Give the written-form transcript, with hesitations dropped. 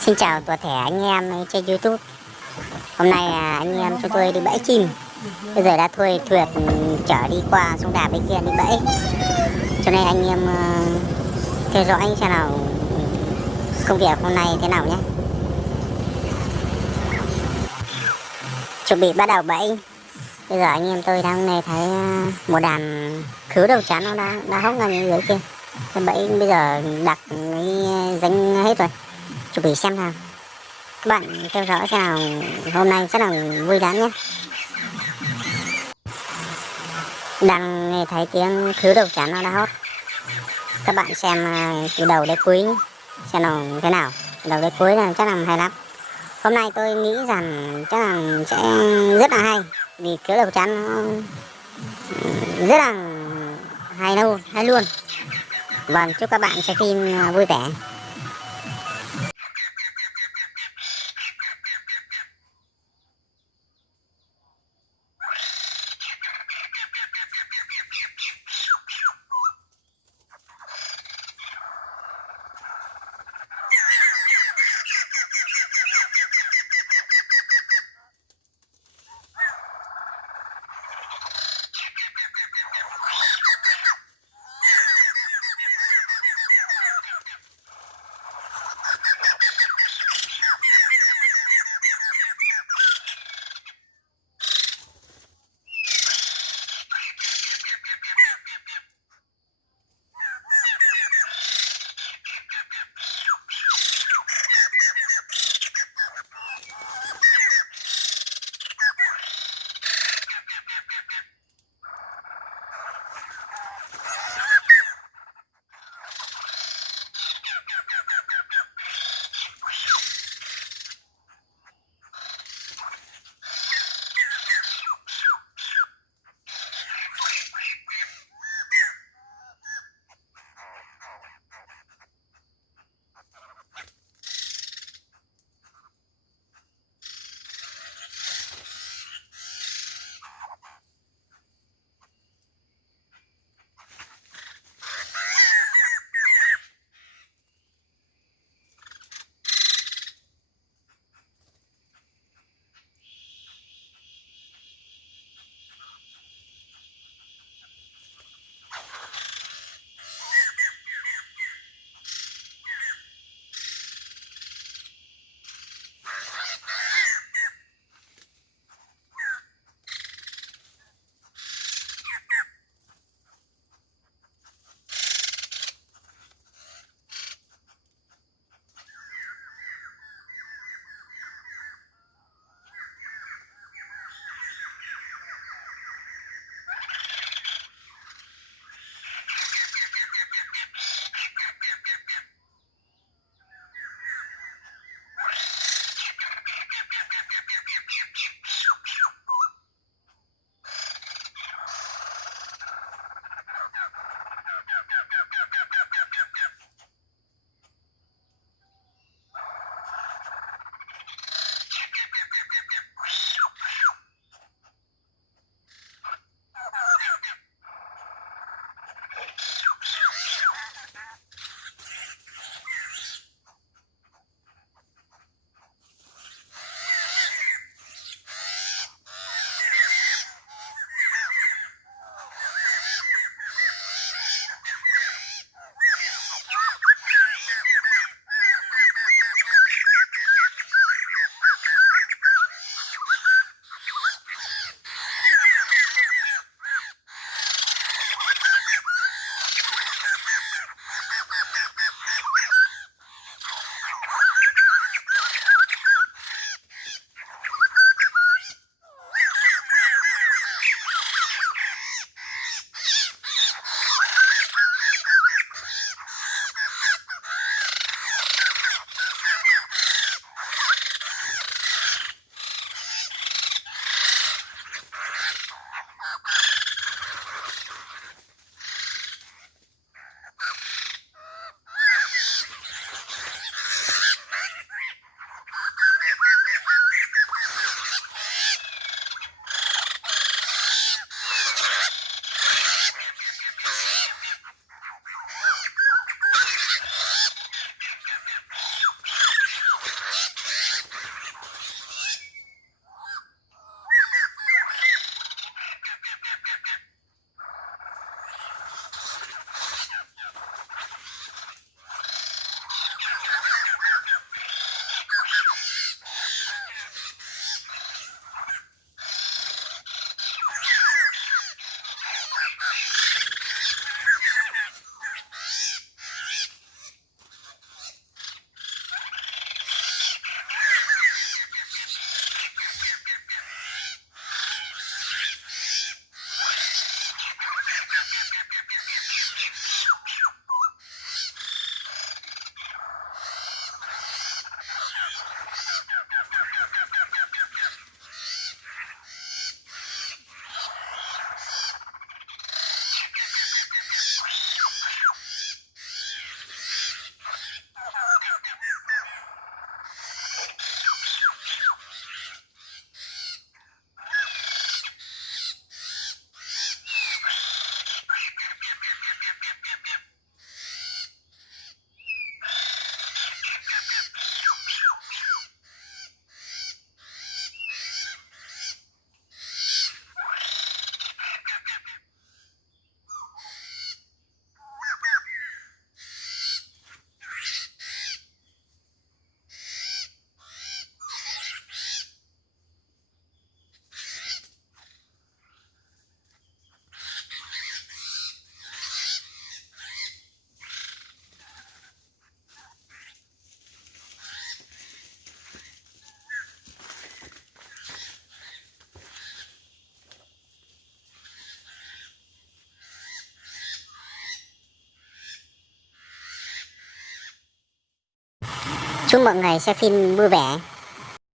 Xin chào toàn thể anh em trên YouTube. Hôm nay anh em chúng tôi đi bẫy chim. Bây giờ đã thuê thuyền chở đi qua sông Đà bên kia đi bẫy. Cho nên anh em theo dõi xem nào công việc hôm nay thế nào nhé. Chuẩn bị bắt đầu bẫy. Bây giờ anh em tôi đang này thấy một đàn khứu đầu chắn nó đã hốc ngang dưới kia. Cái bẫy bây giờ đặt cái danh hết rồi. Chuẩn bị xem nào. Các bạn theo dõi xem nào, hôm nay rất là vui lắm nhé. Đang nghe thấy tiếng khứu đầu chắn nó đã hót. Các bạn xem từ đầu đến cuối nhé. Xem nào thế nào. Từ đầu đến cuối là chắc là hay lắm. Hôm nay tôi nghĩ rằng chắc là sẽ rất là hay. Vì khứu đầu chắn nó rất là hay luôn. Vâng, chúc các bạn xem phim vui vẻ. Chúc mọi người xem phim vui vẻ.